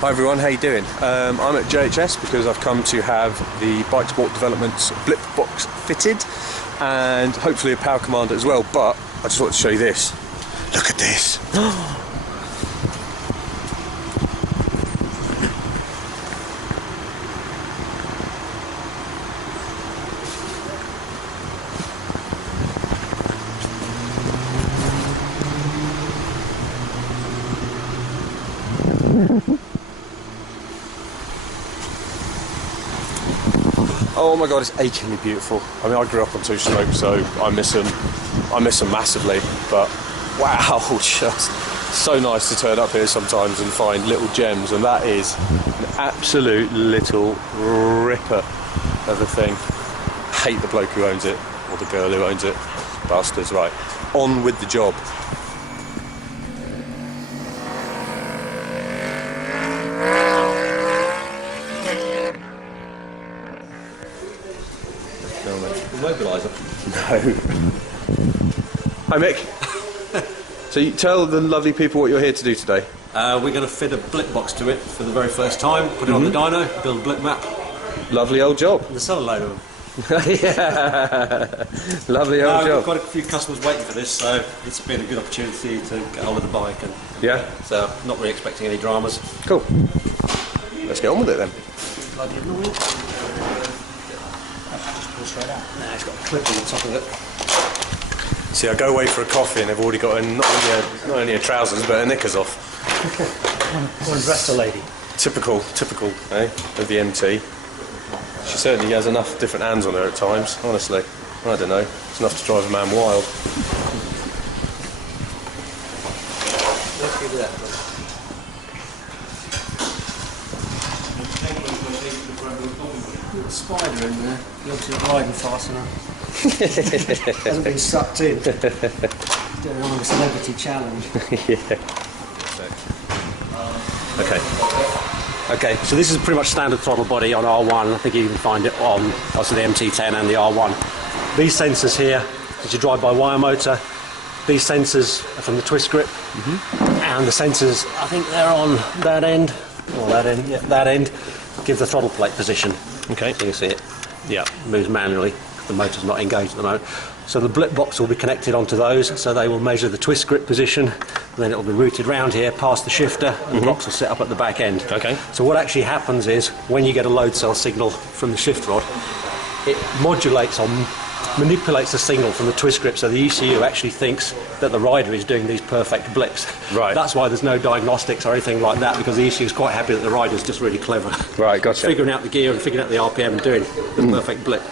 Hi everyone, how you doing? I'm at JHS because I've come to have the Bikesport Developments Blip-box fitted and hopefully a power commander as well, but I just wanted to show you this. Look at this! Oh my god, it's achingly beautiful. I mean, I grew up on two-stroke, so I miss them massively, but wow, just so nice to turn up here sometimes and find little gems, and that is an absolute little ripper of a thing. Hate the bloke who owns it, or the girl who owns it. Bastards, right. On with the job. Mobiliser. No. Hi Mick. So you tell the lovely people what you're here to do today. We're going to fit a Blipbox to it for the very first time, put it on the dyno, build a blip map. Lovely old job. There's still a load of them. Yeah. Lovely old job. We've got a few customers waiting for this, so it's been a good opportunity to get hold of the bike. And yeah. So not really expecting any dramas. Cool. Let's get on with it then. Bloody annoying. Straight out. Nah, it's got a clip on the top of it. See, I go away for a coffee and they've already got not only a trousers but a knickers off. One dressed a lady. Typical, eh, of the MT. She certainly has enough different hands on her at times, honestly. I don't know, it's enough to drive a man wild. Let's do that. Spider in there. You're obviously riding fast enough. Hasn't been sucked in. Doing on a celebrity challenge. Yeah. Okay, so this is pretty much standard throttle body on R1. I think you can find it on also the MT-10 and the R1. These sensors here, as you drive by wire motor, these sensors are from the twist grip, and the sensors, I think they're on that end, or that end, yeah, that end, give the throttle plate position. Okay. You can see it. Yeah, moves manually. The motor's not engaged at the moment. So the Blipbox will be connected onto those, so they will measure the twist grip position, and then it will be routed round here past the shifter, and the box will set up at the back end. Okay. So what actually happens is, when you get a load cell signal from the shift rod, it modulates or manipulates the signal from the twist grip, so the ECU actually thinks that the rider is doing these perfect blips. Right. That's why there's no diagnostics or anything like that, because the ECU is quite happy that the rider's just really clever. Right, gotcha. Figuring out the gear and figuring out the RPM and doing the perfect blip.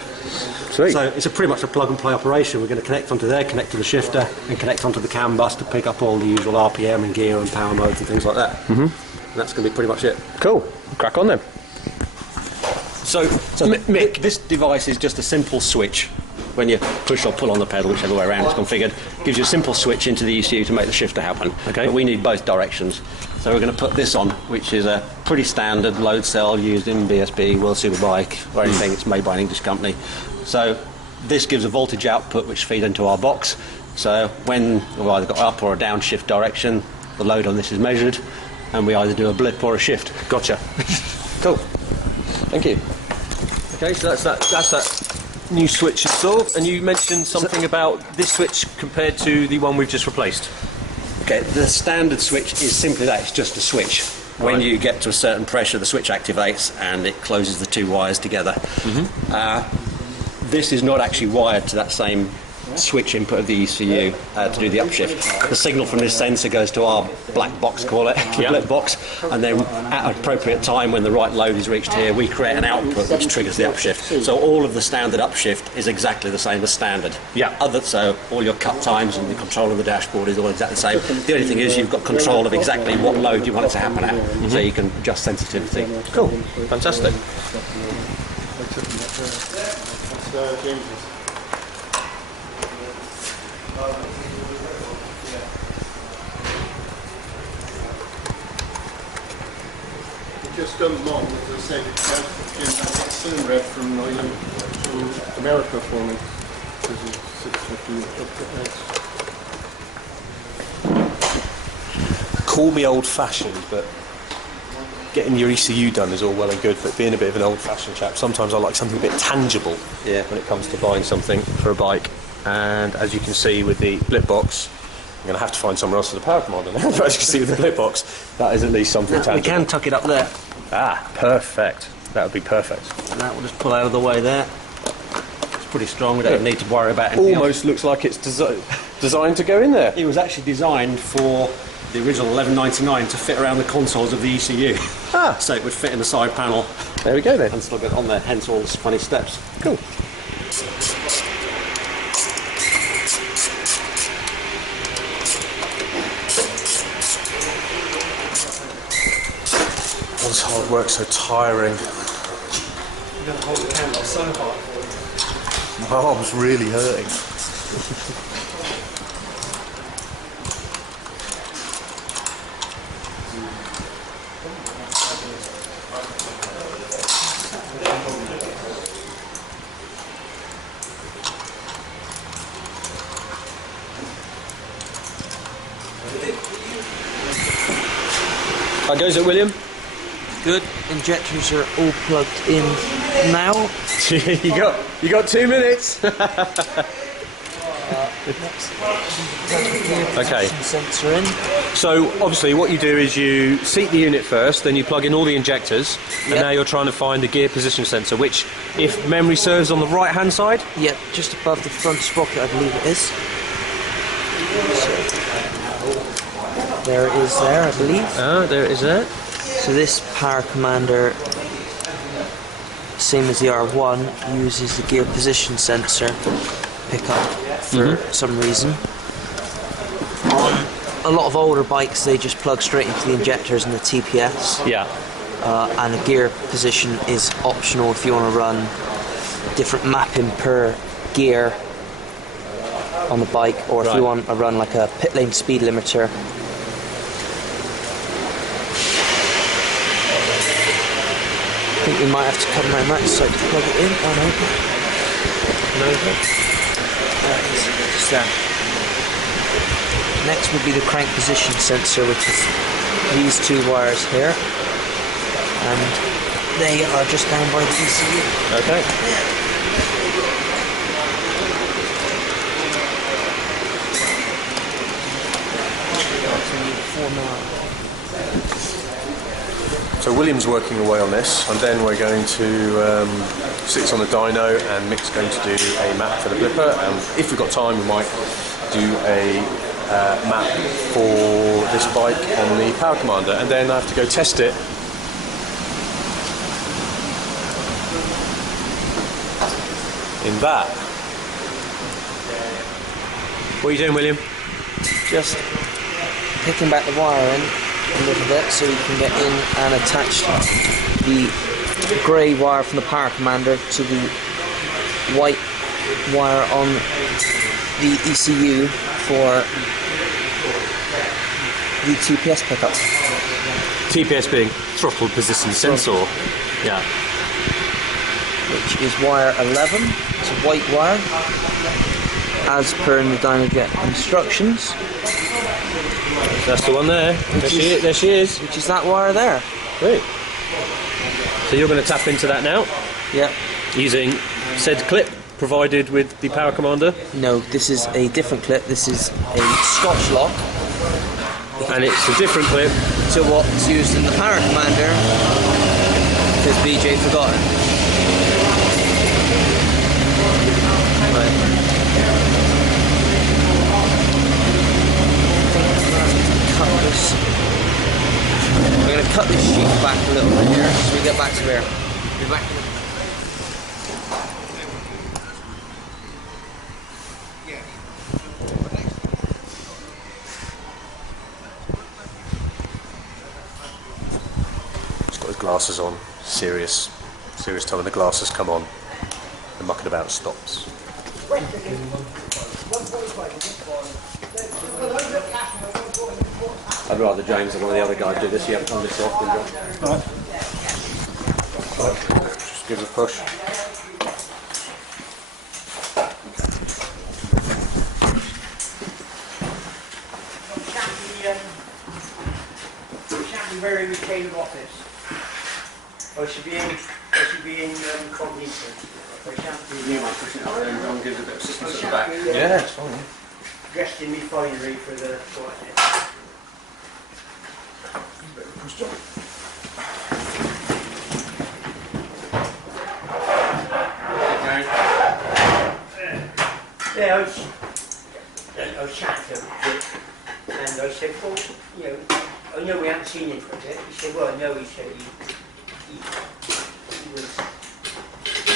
Sweet. So it's pretty much a plug and play operation. We're going to connect onto there, connect to the shifter, and connect onto the CAN bus to pick up all the usual RPM and gear and power modes and things like that. And that's going to be pretty much it. Cool. Crack on then. So Mick, this device is just a simple switch. When you push or pull on the pedal, whichever way around it's configured, gives you a simple switch into the ECU to make the shifter happen. Okay. But we need both directions. So we're going to put this on, which is a pretty standard load cell used in BSB, World Superbike, or anything. It's made by an English company. So this gives a voltage output which feeds into our box. So when we've either got up or a downshift direction, the load on this is measured, and we either do a blip or a shift. Gotcha. Cool. Thank you. Okay, so that's that new switch installed, and you mentioned something about this switch compared to the one we've just replaced. Okay, the standard switch is simply that, it's just a switch. When you get to a certain pressure, the switch activates and it closes the two wires together. This is not actually wired to that same switch input of the ECU to do the upshift. The signal from this sensor goes to our black box, call it, the blip box, and then at an appropriate time when the right load is reached here, we create an output which triggers the upshift. So all of the standard upshift is exactly the same as standard. So all your cut times and the control of the dashboard is all exactly the same. The only thing is you've got control of exactly what load you want it to happen at, so you can adjust sensitivity. Cool. Fantastic. Just done one, as I said, it's soon read from to America for me. This is 650 Call me old-fashioned, but getting your ECU done is all well and good, but being a bit of an old-fashioned chap, sometimes I like something a bit tangible when it comes to buying something for a bike. And as you can see with the Blipbox, I'm going to have to find somewhere else for the power commander now. But as you can see with the Blipbox, that is at least something tangible. We can tuck it up there. Ah, perfect. That would be perfect. And that will just pull out of the way there. It's pretty strong, we don't need to worry about anything Almost looks like it's designed to go in there. It was actually designed for the original 1199 to fit around the consoles of the ECU. Ah. So it would fit in the side panel. There we go then. And still get on there, hence all these funny steps. Cool. All this hard work so tiring. You're going to hold the camera so hard. My arm's really hurting. How goes it, William? Good. Injectors are all plugged in now. you got 2 minutes. Okay. Sensor in. So obviously, what you do is you seat the unit first, then you plug in all the injectors, and Yep. now you're trying to find the gear position sensor, which, if memory serves, on the right-hand side. Yep, just above the front sprocket, I believe it is. So, there it is there, I believe. Ah, there it is there. So this power commander, same as the R1, uses the gear position sensor pickup for some reason. On a lot of older bikes, they just plug straight into the injectors and the TPS. Yeah. And a gear position is optional if you want to run different mapping per gear on the bike, or if you want to run like a pit lane speed limiter. I think we might have to come around that side to plug it in. Oh no. No. There it is. Just there. Next would be the crank position sensor, which is these two wires here. And they are just down by the ECU. Okay. So William's working away on this, and then we're going to sit this on the dyno, and Mick's going to do a map for the blipper, and if we've got time we might do a map for this bike on the power commander, and then I have to go test it. In that. What are you doing, William? Just picking back the wire in a little bit so you can get in and attach the grey wire from the power commander to the white wire on the ECU for the TPS pickup. TPS being throttle position sensor. Yeah. Which is wire 11. It's a white wire, as per in the DynoJet instructions. That's the one there. There she is. Which is that wire there. Great. So you're going to tap into that now? Yep. Using said clip provided with the power commander? No, this is a different clip. This is a Scotch lock. And it's a different clip to what's used in the power commander, because BJ forgot it. Right. Cut this. We're going to cut this sheet back a little bit here so we get back to there. Be back in a minute. He's got his glasses on. Serious time when the glasses come on. The mucking about stops. I'd rather James and one of the other guys do this. You haven't done this often, John. Alright. Just give it a push. Very retained office. I should be in Cognizant. I shan't be. You might push it up there and John gives a bit of assistance at the I back. shan't be, Yeah, it's fine. dressed in my finery for the toilet. Yeah, I was chatting to him, and I said, well, you know, I know we haven't seen him for a bit. He said, well, no, he said he was a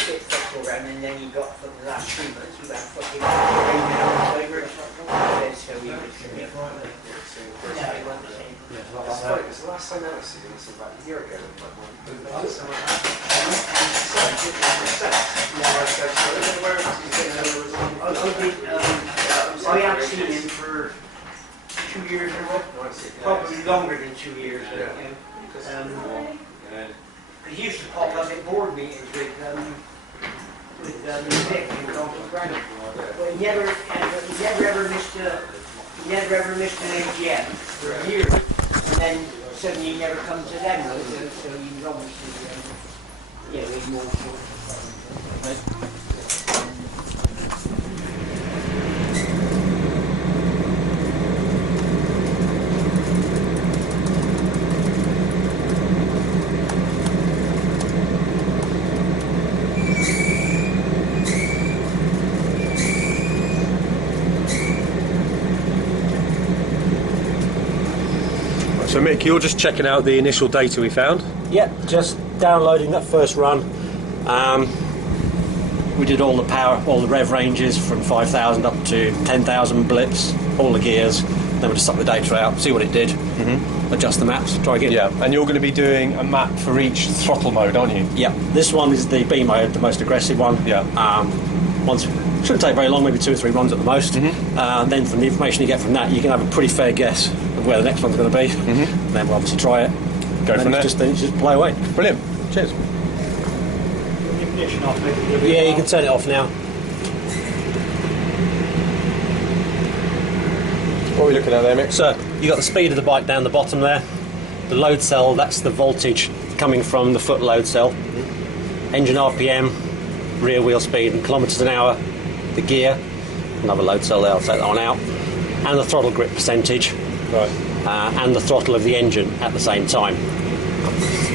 bit fucked around, and then he got, for the last 3 months, he got fucking over. So he was, you know, no, he wasn't the same. It's the last time I ever seen him, it's about a year ago. I haven't seen him for 2 years or more, probably longer than 2 years. He used to pop up at board meetings with Mick and Uncle Brandon. But he never ever missed an AGM for a year, and then suddenly he never comes to them. So he was obviously, he's more sort of. So Mick, you're just checking out the initial data we found. Yeah, just downloading that first run. We did all the power, all the rev ranges from 5,000 up to 10,000 blips, all the gears. Then we just suck the data out, see what it did, adjust the maps, try again. Yeah, and you're going to be doing a map for each throttle mode, aren't you? Yeah, this one is the B mode, the most aggressive one. Yeah. Shouldn't take very long, maybe 2 or 3 runs at the most. Then from the information you get from that, you can have a pretty fair guess of where the next one's going to be. Then we'll obviously try it. Go from there. Then it's just play away. Brilliant. Cheers. Yeah, you can turn it off now. What are we looking at there, Mick? So you got the speed of the bike down the bottom there. The load cell, that's the voltage coming from the foot load cell. Engine RPM, rear wheel speed in kilometres an hour. The gear, another load cell there, I'll take that one out. And the throttle grip percentage. Right. And the throttle of the engine at the same time.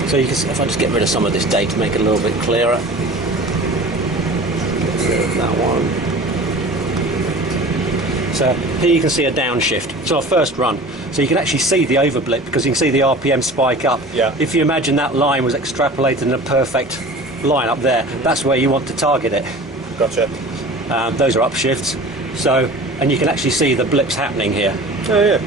So you can, if I just get rid of some of this data, make it a little bit clearer. Get rid of that one. So here you can see a downshift. So our first run. So you can actually see the overblip because you can see the RPM spike up. Yeah. If you imagine that line was extrapolated in a perfect line up there, that's where you want to target it. Gotcha. Those are upshifts. So, and you can actually see the blips happening here. Oh yeah.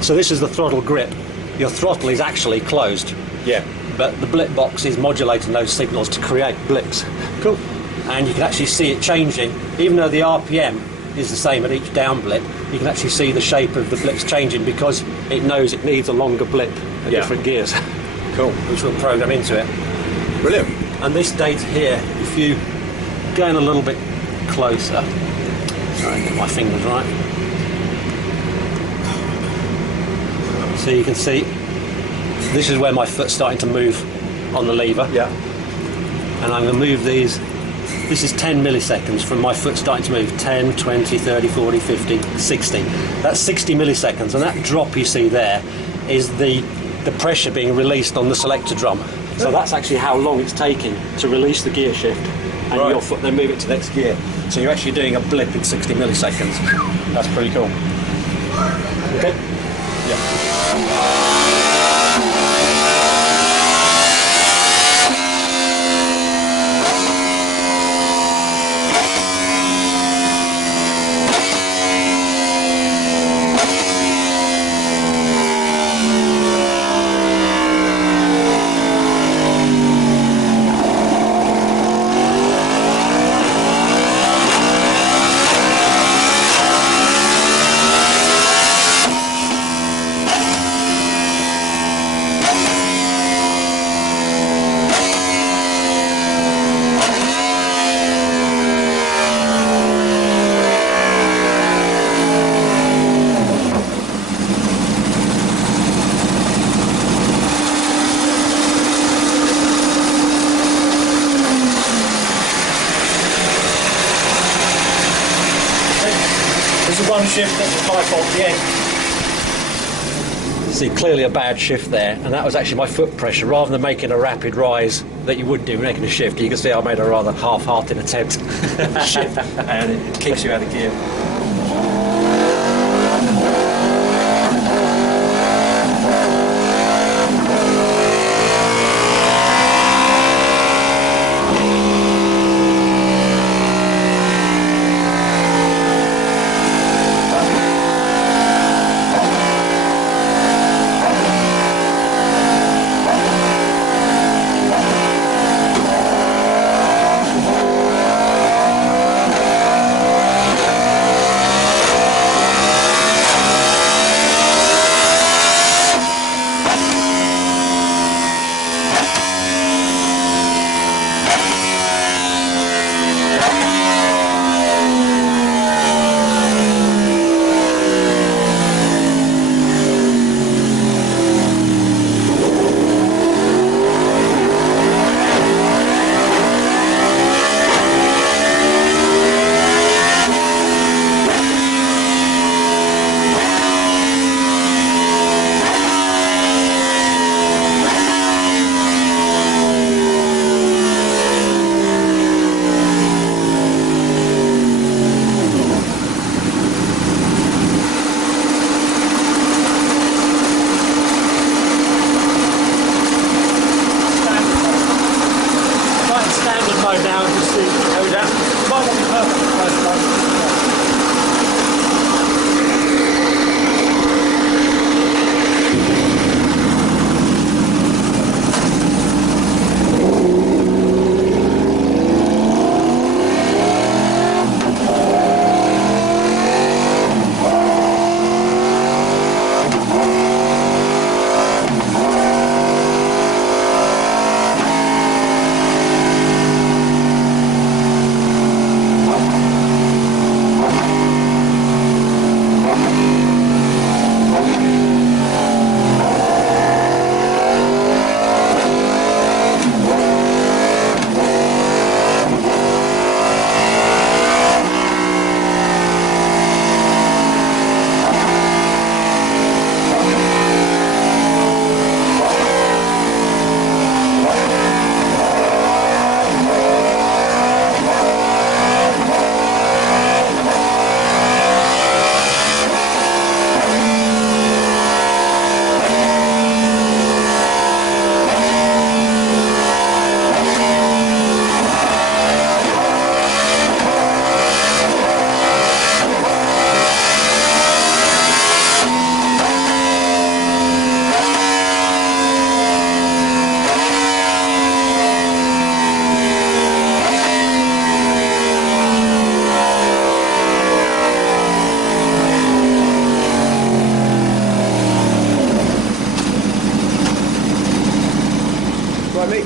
So this is the throttle grip. Your throttle is actually closed. Yeah. But the Blipbox is modulating those signals to create blips. Cool. And you can actually see it changing. Even though the RPM is the same at each down blip, you can actually see the shape of the blips changing because it knows it needs a longer blip at different gears. Cool. Which will program into it. Brilliant. And this data here, if you go in a little bit closer, sorry, get my fingers right. So you can see this is where my foot's starting to move on the lever. Yeah. And I'm going to move these. This is 10 milliseconds from my foot starting to move. 10, 20, 30, 40, 50, 60. That's 60 milliseconds. And that drop you see there is the pressure being released on the selector drum. So that's actually how long it's taking to release the gear shift and your foot then move it to the next gear. So you're actually doing a blip in 60 milliseconds. That's pretty cool. Okay? Yeah. downshift at the bike off the end. See, clearly a bad shift there, and that was actually my foot pressure. Rather than making a rapid rise that you would do making a shift, you can see I made a rather half-hearted attempt shift, and it kicks you out of gear.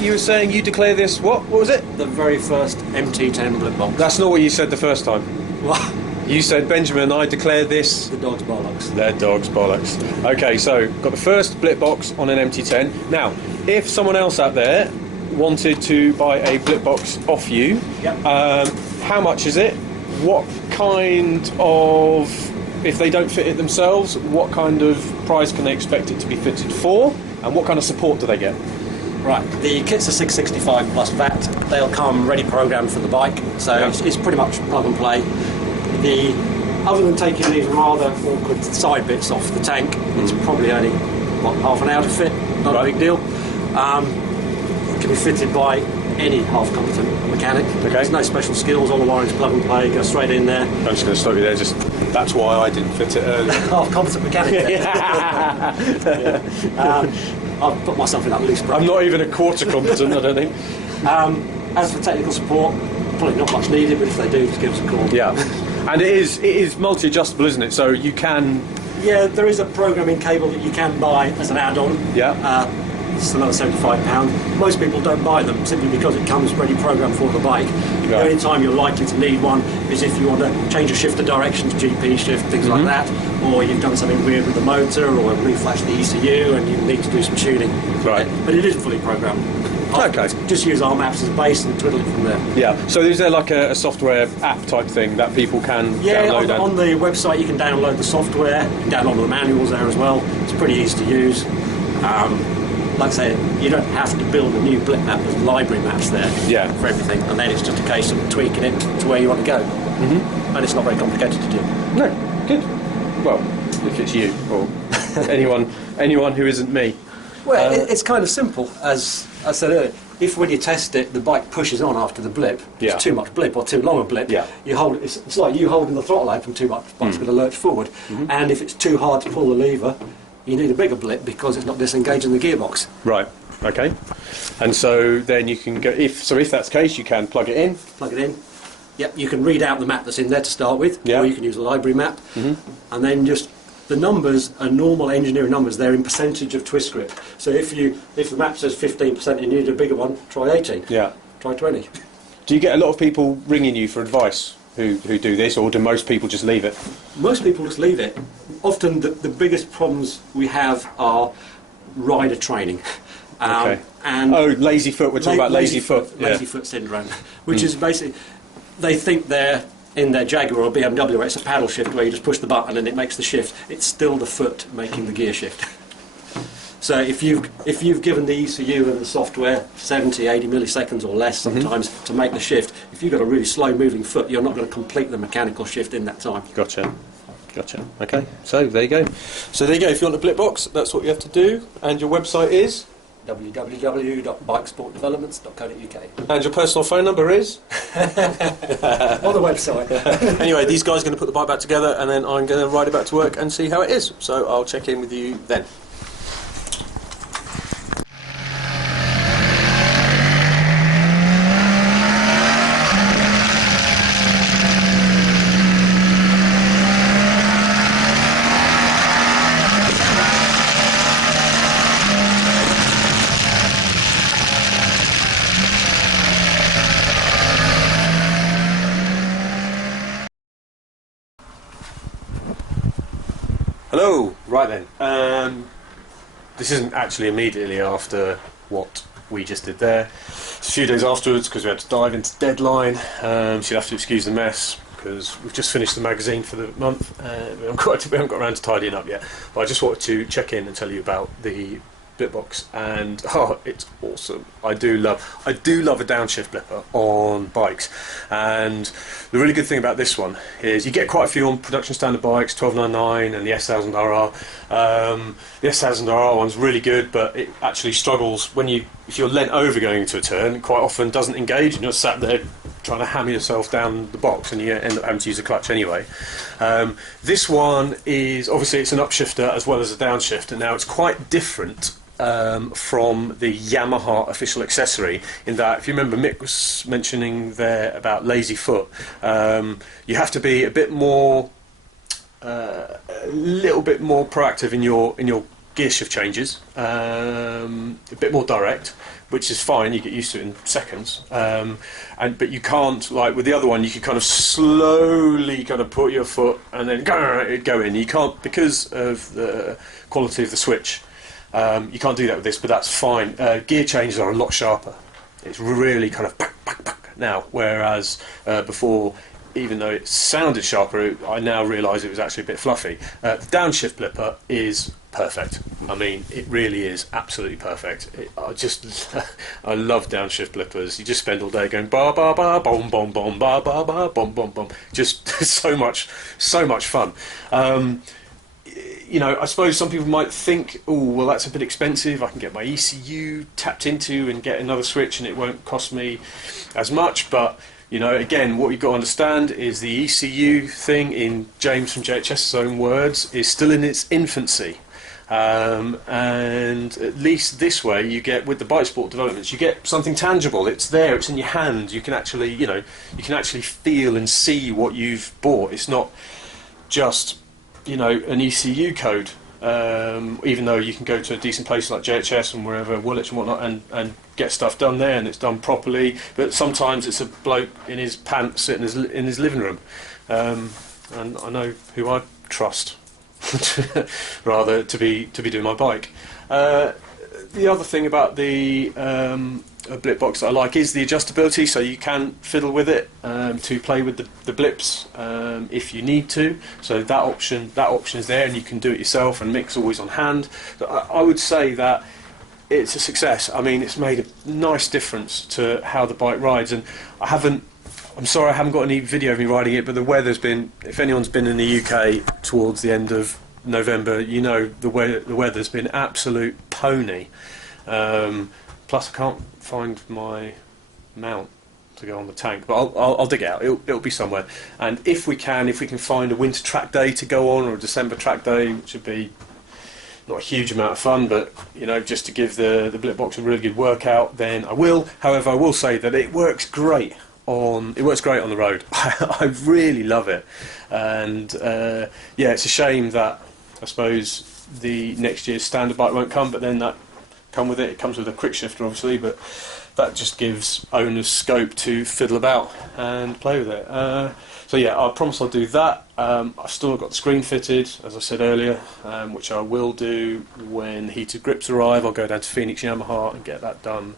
You were saying you declare this, what was it? The very first MT-10 Blipbox. That's not what you said the first time. What? You said, Benjamin, I declare this... The dog's bollocks. Their dog's bollocks. Okay, so got the first Blipbox on an MT-10. Now, if someone else out there wanted to buy a Blipbox off you, yep. How much is it? What kind of... If they don't fit it themselves, what kind of price can they expect it to be fitted for? And what kind of support do they get? Right, the kits are $665 plus VAT. They'll come ready programmed for the bike, so yeah. it's pretty much plug and play. Other than taking these rather awkward side bits off the tank, it's probably only half an hour to fit. Not a big deal. It can be fitted by any half competent mechanic. Okay. There's no special skills. All the wiring's plug and play. Go straight in there. I'm just going to stop you there. That's why I didn't fit it earlier. Half competent mechanic. Yeah. I've put myself in that loose bracket. I'm not even a quarter competent, I don't think. As for technical support, probably not much needed, but if they do, just give us a call. Yeah, and it is multi-adjustable, isn't it? So you can... Yeah, there is a programming cable that you can buy as an add-on. Yeah. It's another £75. Most people don't buy them simply because it comes ready programmed for the bike. Right. The only time you're likely to need one is if you want to change a shifter directions, GP shift, things like that, or you've done something weird with the motor or reflash the ECU and you need to do some tuning. Right. But it is fully programmed. afterwards. Okay. Just use our maps as a base and twiddle it from there. Yeah. So is there like a software app type thing that people can Yeah, download? on the website you can download the software, you can download the manuals there as well. It's pretty easy to use. Like I say, you don't have to build a new blip map. There's library maps there for everything, and then it's just a case of tweaking it to where you want to go. And it's not very complicated to do. No, good. Well, if it's you or anyone who isn't me. Well, it's kind of simple, as I said earlier. If when you test it, the bike pushes on after the blip, it's too much blip or too long a blip, you hold it. It's like you holding the throttle open too much, the bike's going to lurch forward. And if it's too hard to pull the lever, you need a bigger blip because it's not disengaging the gearbox. Right. Okay. And so then you can go. If that's the case, you can plug it in. Plug it in. Yep. You can read out the map that's in there to start with, or you can use a library map, and then just the numbers are normal engineering numbers. They're in percentage of twist grip. So if the map says 15% and you need a bigger one, try 18. Yeah. Try 20. Do you get a lot of people ringing you for advice who do this, or do most people just leave it? Most people just leave it. Often the biggest problems we have are rider training. Okay. And lazy foot. We're talking about lazy foot. Lazy foot syndrome, which is basically they think they're in their Jaguar or BMW where it's a paddle shift where you just push the button and it makes the shift. It's still the foot making the gear shift. So if you've given the ECU and the software 70, 80 milliseconds or less sometimes to make the shift, if you've got a really slow moving foot, you're not going to complete the mechanical shift in that time. Gotcha. Okay. So there you go. If you want a Blipbox, that's what you have to do. And your website is? www.bikesportdevelopments.co.uk. And your personal phone number is? On the website. Anyway, these guys are going to put the bike back together, and then I'm going to ride it back to work and see how it is. So I'll check in with you then. Hello. Right then. This isn't actually immediately after what we just did there. It's a few days afterwards because we had to dive into deadline. So you'll have to excuse the mess because we've just finished the magazine for the month. We haven't got around to tidying up yet. But I just wanted to check in and tell you about the Blipbox, and it's awesome. I do love a downshift blipper on bikes, and the really good thing about this one is you get quite a few on production standard bikes, 1299 and the S1000RR. The S1000RR one's really good, but it actually struggles if you're leant over going into a turn. It quite often doesn't engage, and you're sat there trying to hammer yourself down the box, and you end up having to use a clutch anyway. This one is obviously it's an upshifter as well as a downshift, and now it's quite different from the Yamaha official accessory, in that, if you remember, Mick was mentioning there about lazy foot, you have to be a little bit more proactive in your gear shift changes, a bit more direct, which is fine. You get used to it in seconds, but you can't, like with the other one, you can kind of slowly kind of put your foot and then go in. You can't, because of the quality of the switch. You can't do that with this, but that's fine. Gear changes are a lot sharper. It's really kind of back now, whereas before, even though it sounded sharper, I now realise it was actually a bit fluffy. The downshift blipper is perfect. I mean, it really is absolutely perfect. I love downshift blippers. You just spend all day going ba ba ba bom bom bom ba ba ba bom bom bom. Just so much fun. I suppose some people might think, oh, well, that's a bit expensive. I can get my ECU tapped into and get another switch and it won't cost me as much. But, again, what you've got to understand is the ECU thing, in James from JHS's own words, is still in its infancy. And at least this way you get, with the Bikesport developments, you get something tangible. It's there, it's in your hand. You can actually, you can actually feel and see what you've bought. It's not just an ECU code, even though you can go to a decent place like JHS and wherever, Woolwich and whatnot, and get stuff done there and it's done properly, but sometimes it's a bloke in his pants sitting in his living room, and I know who I trust rather to be doing my bike. The other thing about the Blipbox that I like is the adjustability, so you can fiddle with it to play with the blips if you need to. So that option is there, and you can do it yourself. And Mick's always on hand. So I would say that it's a success. I mean, it's made a nice difference to how the bike rides. And I'm sorry I haven't got any video of me riding it, but the weather's been, if anyone's been in the UK towards the end of November, you know the weather's been absolute pony. Plus I can't find my mount to go on the tank, but I'll dig it out. It'll be somewhere. And if we can find a winter track day to go on, or a December track day, which would be not a huge amount of fun, but you know, just to give the Blipbox a really good workout, then I will. However, I will say that it works great on the road. I really love it, and yeah, it's a shame that I suppose the next year's standard bike won't come, but then that come with it. It comes with a quick shifter, obviously, but that just gives owners scope to fiddle about and play with it. So yeah, I promise I'll do that. I've still got the screen fitted, as I said earlier, which I will do when heated grips arrive. I'll go down to Phoenix Yamaha and get that done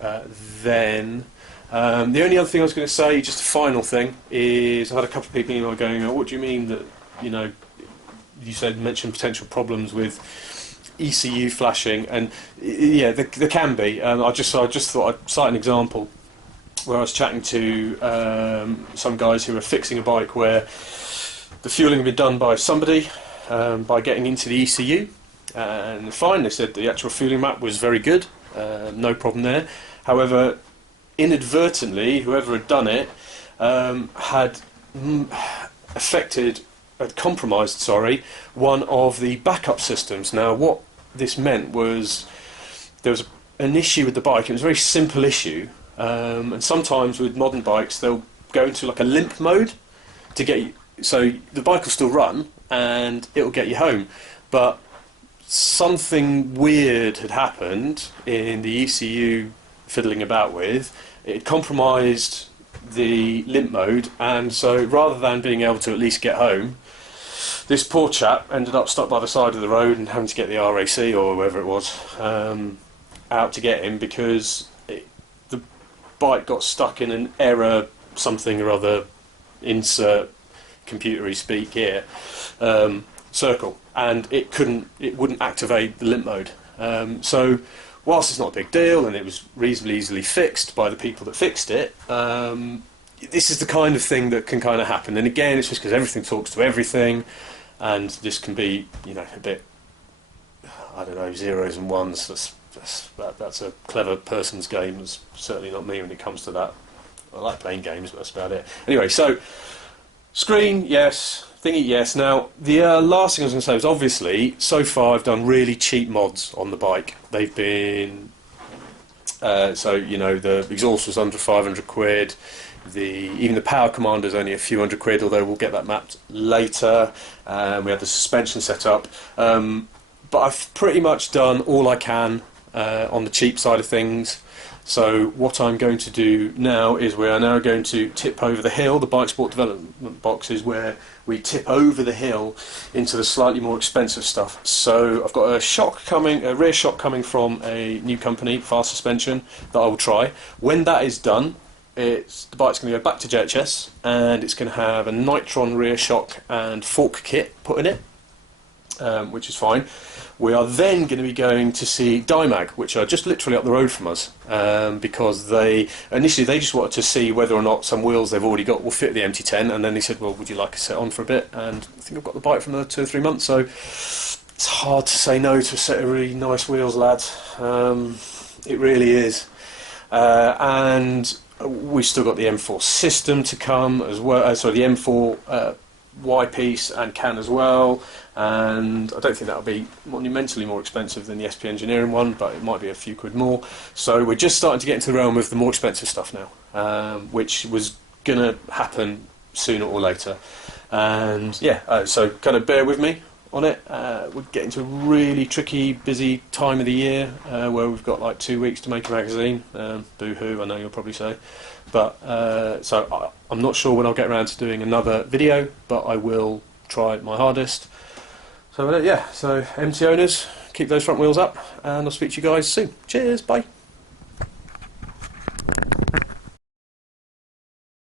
then. The only other thing I was going to say, just a final thing, is I've had a couple of people email going, oh, what do you mean that, you know, you mentioned potential problems with ECU flashing, and yeah, there can be. I just thought I'd cite an example where I was chatting to some guys who were fixing a bike where the fueling had been done by somebody by getting into the ECU, and fine, they said the actual fueling map was very good, no problem there. However, inadvertently, whoever had done it had compromised one of the backup systems. Now what this meant was there was an issue with the bike. It was a very simple issue, and sometimes with modern bikes they'll go into like a limp mode to get you, so the bike will still run and it'll get you home, but something weird had happened in the ECU fiddling about with. It compromised the limp mode, and so rather than being able to at least get home, this poor chap ended up stuck by the side of the road and having to get the RAC or whoever it was out to get him, because the bike got stuck in an error something or other, insert computery speak here, circle, and it wouldn't activate the limp mode. So whilst it's not a big deal and it was reasonably easily fixed by the people that fixed it, this is the kind of thing that can kind of happen. And again, it's just because everything talks to everything, and this can be, you know, a bit, I don't know, zeros and ones. That's a clever person's game. It's certainly not me when it comes to that. I like playing games, but that's about it. Anyway, so screen, yes. Thingy, yes. Now, the last thing I was going to say was, obviously, so far I've done really cheap mods on the bike. They've been, so, you know, the exhaust was under 500 quid, even the power commander is only a few hundred quid, although we'll get that mapped later. We had the suspension set up. But I've pretty much done all I can on the cheap side of things. So what I'm going to do now is we are now going to tip over the hill. The Bikesport development box is where we tip over the hill into the slightly more expensive stuff. So I've got a rear shock coming from a new company, Fast Suspension, that I will try. When that is done, the bike's going to go back to JHS, and it's going to have a Nitron rear shock and fork kit put in it, which is fine. We are then going to be going to see Dymag, which are just literally up the road from us, because initially they just wanted to see whether or not some wheels they've already got will fit the MT-10, and then they said, well, would you like a set on for a bit? And I think I've got the bike for another 2 or 3 months, so it's hard to say no to a set of really nice wheels, lads. It really is. And we've still got the M4 system to come as well, the M4 Y-piece and can as well, and I don't think that'll be monumentally more expensive than the SP Engineering one, but it might be a few quid more. So we're just starting to get into the realm of the more expensive stuff now, which was going to happen sooner or later. And yeah, so kind of bear with me on it. We're getting to a really tricky, busy time of the year where we've got like 2 weeks to make a magazine. Boo-hoo, I know you'll probably say. But so I'm not sure when I'll get around to doing another video, but I will try my hardest. So yeah, so MT owners, keep those front wheels up, and I'll speak to you guys soon. Cheers, bye.